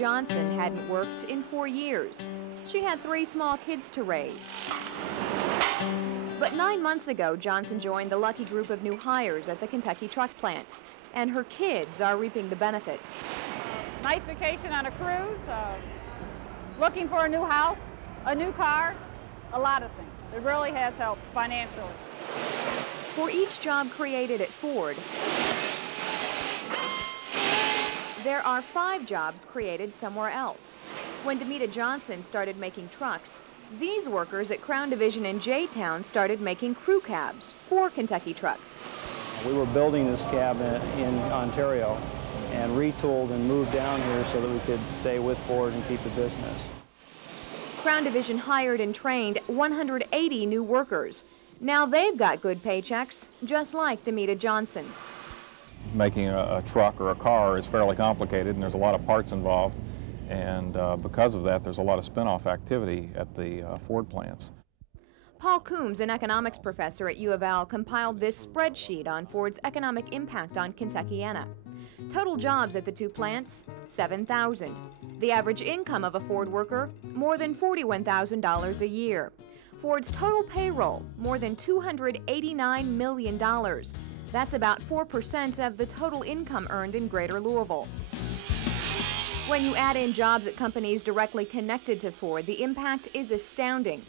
Johnson hadn't worked in 4 years. She had 3 small kids to raise. But 9 months ago, Johnson joined the lucky group of new hires at the Kentucky truck plant, and her kids are reaping the benefits. Nice vacation on a cruise, looking for a new house, a new car, a lot of things. It really has helped financially. For each job created at Ford, there are 5 jobs created somewhere else. When Demita Johnson started making trucks, these workers at Crown Division in J-Town started making crew cabs for Kentucky Truck. We were building this cab in Ontario and retooled and moved down here so that we could stay with Ford and keep the business. Crown Division hired and trained 180 new workers. Now they've got good paychecks, just like Demita Johnson. Making a truck or a car is fairly complicated, and there's a lot of parts involved. And because of that, there's a lot of spin-off activity at the Ford plants. Paul Coombs, an economics professor at U of L, compiled this spreadsheet on Ford's economic impact on Kentuckiana. Total jobs at the 2 plants, 7,000. The average income of a Ford worker, more than $41,000 a year. Ford's total payroll, more than $289 million. That's about 4% of the total income earned in Greater Louisville. When you add in jobs at companies directly connected to Ford, the impact is astounding.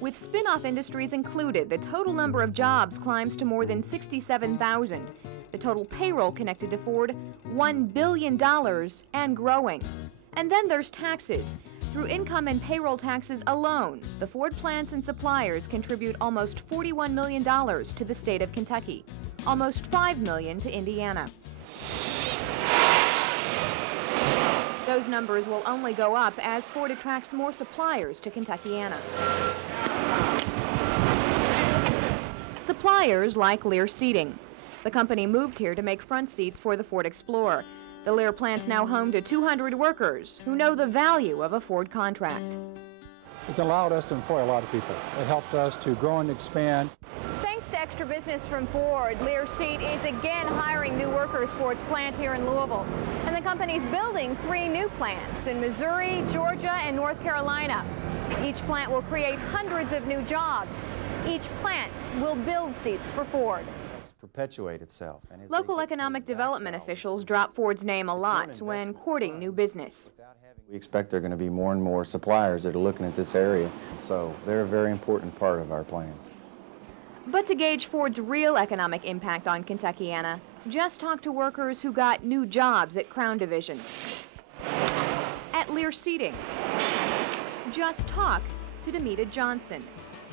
With spin-off industries included, the total number of jobs climbs to more than 67,000. The total payroll connected to Ford, $1 billion and growing. And then there's taxes. Through income and payroll taxes alone, the Ford plants and suppliers contribute almost $41 million to the state of Kentucky, almost $5 million to Indiana. Those numbers will only go up as Ford attracts more suppliers to Kentuckiana. Suppliers like Lear Seating. The company moved here to make front seats for the Ford Explorer. The Lear plant's now home to 200 workers who know the value of a Ford contract. It's allowed us to employ a lot of people. It helped us to grow and expand. Thanks to extra business from Ford, Lear Seat is again hiring new workers for its plant here in Louisville. And the company's building 3 new plants in Missouri, Georgia, and North Carolina. Each plant will create hundreds of new jobs. Each plant will build seats for Ford. Perpetuate itself. Local economic development officials drop Ford's name a lot when courting new business. We expect there are going to be more and more suppliers that are looking at this area, so they're a very important part of our plans. But to gauge Ford's real economic impact on Kentuckiana, just talk to workers who got new jobs at Crown Division, at Lear Seating. Just talk to Demita Johnson,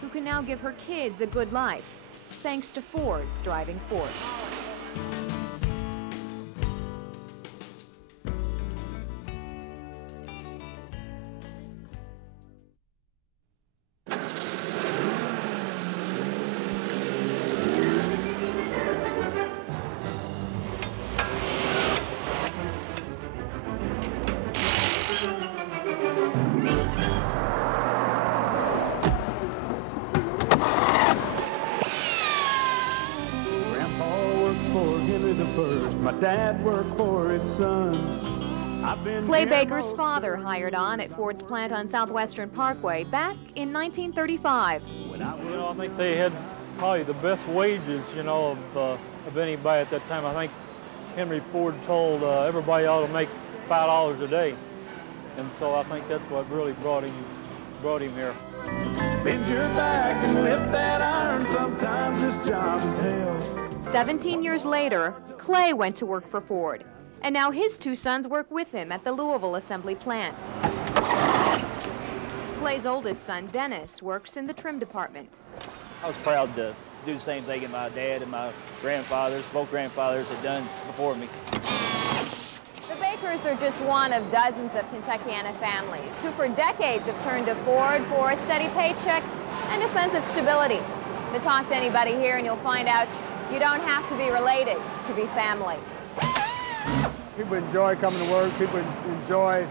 who can now give her kids a good life, thanks to Ford's driving force. My dad worked for his son. Clay Baker's father hired on at Ford's plant on Southwestern Parkway back in 1935. I think they had probably the best wages, of anybody at that time. I think Henry Ford told everybody ought to make $5 a day. And so I think that's what really brought him here. Bend your back and lift that iron. Sometimes this job is hell. 17 years later, Clay went to work for Ford, and now his 2 sons work with him at the Louisville assembly plant. Clay's oldest son, Dennis, works in the trim department. I was proud to do the same thing that my dad and my grandfathers, both grandfathers, had done before me. The Bakers are just one of dozens of Kentuckiana families who for decades have turned to Ford for a steady paycheck and a sense of stability. To talk to anybody here and you'll find out you don't have to be related to be family. People enjoy coming to work. People enjoy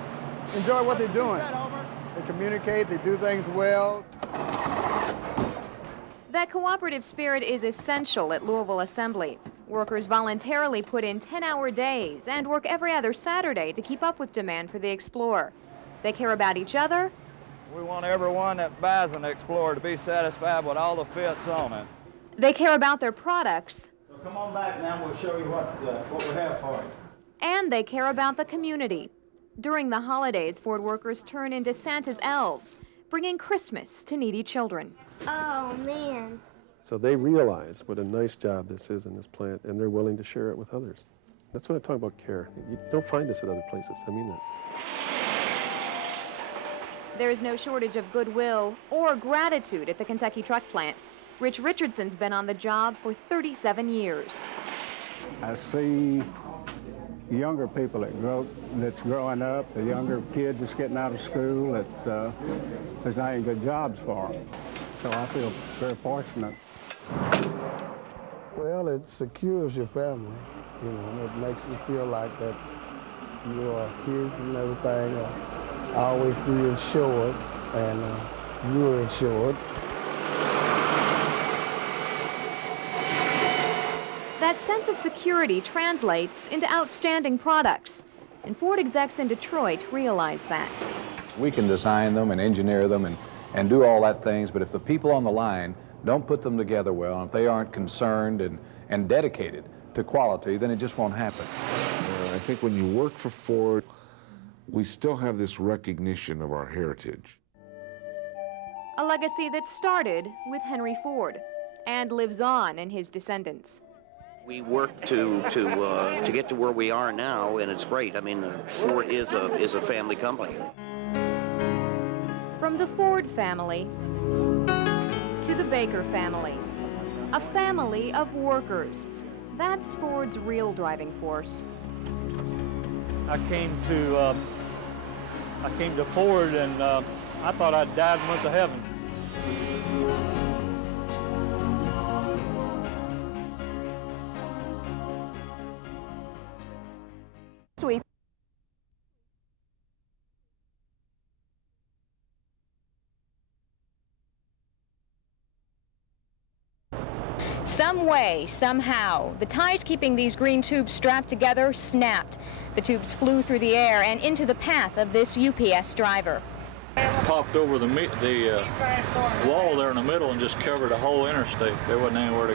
what they're doing. They communicate, they do things well. That cooperative spirit is essential at Louisville Assembly. Workers voluntarily put in 10-hour days and work every other Saturday to keep up with demand for the Explorer. They care about each other. We want everyone that buys an Explorer to be satisfied with all the fits on it. They care about their products. So come on back now, we'll show you what we have for you. And they care about the community. During the holidays, Ford workers turn into Santa's elves, bringing Christmas to needy children. Oh, man. So they realize what a nice job this is in this plant, and they're willing to share it with others. That's what I talk about care. You don't find this at other places. I mean that. There's no shortage of goodwill or gratitude at the Kentucky truck plant. Rich Richardson's been on the job for 37 years. I see younger people that's growing up, the younger kids that's getting out of school, that there's not any good jobs for them. So I feel very fortunate. Well, it secures your family. You know, it makes you feel like that your kids and everything always be insured, and you're insured. That sense of security translates into outstanding products, and Ford execs in Detroit realize that. We can design them and engineer them and do all that things, but if the people on the line don't put them together well, and if they aren't concerned and dedicated to quality, then it just won't happen. I think when you work for Ford, we still have this recognition of our heritage. A legacy that started with Henry Ford and lives on in his descendants. We work to get to where we are now, and it's great. I mean, Ford is a family company. From the Ford family to the Baker family, a family of workers. That's Ford's real driving force. I came to Ford, and I thought I'd died and went to heaven. Sweet. Some way, somehow, the ties keeping these green tubes strapped together snapped. The tubes flew through the air and into the path of this UPS driver. Popped over the wall there in the middle and just covered the whole interstate. There wasn't anywhere to go.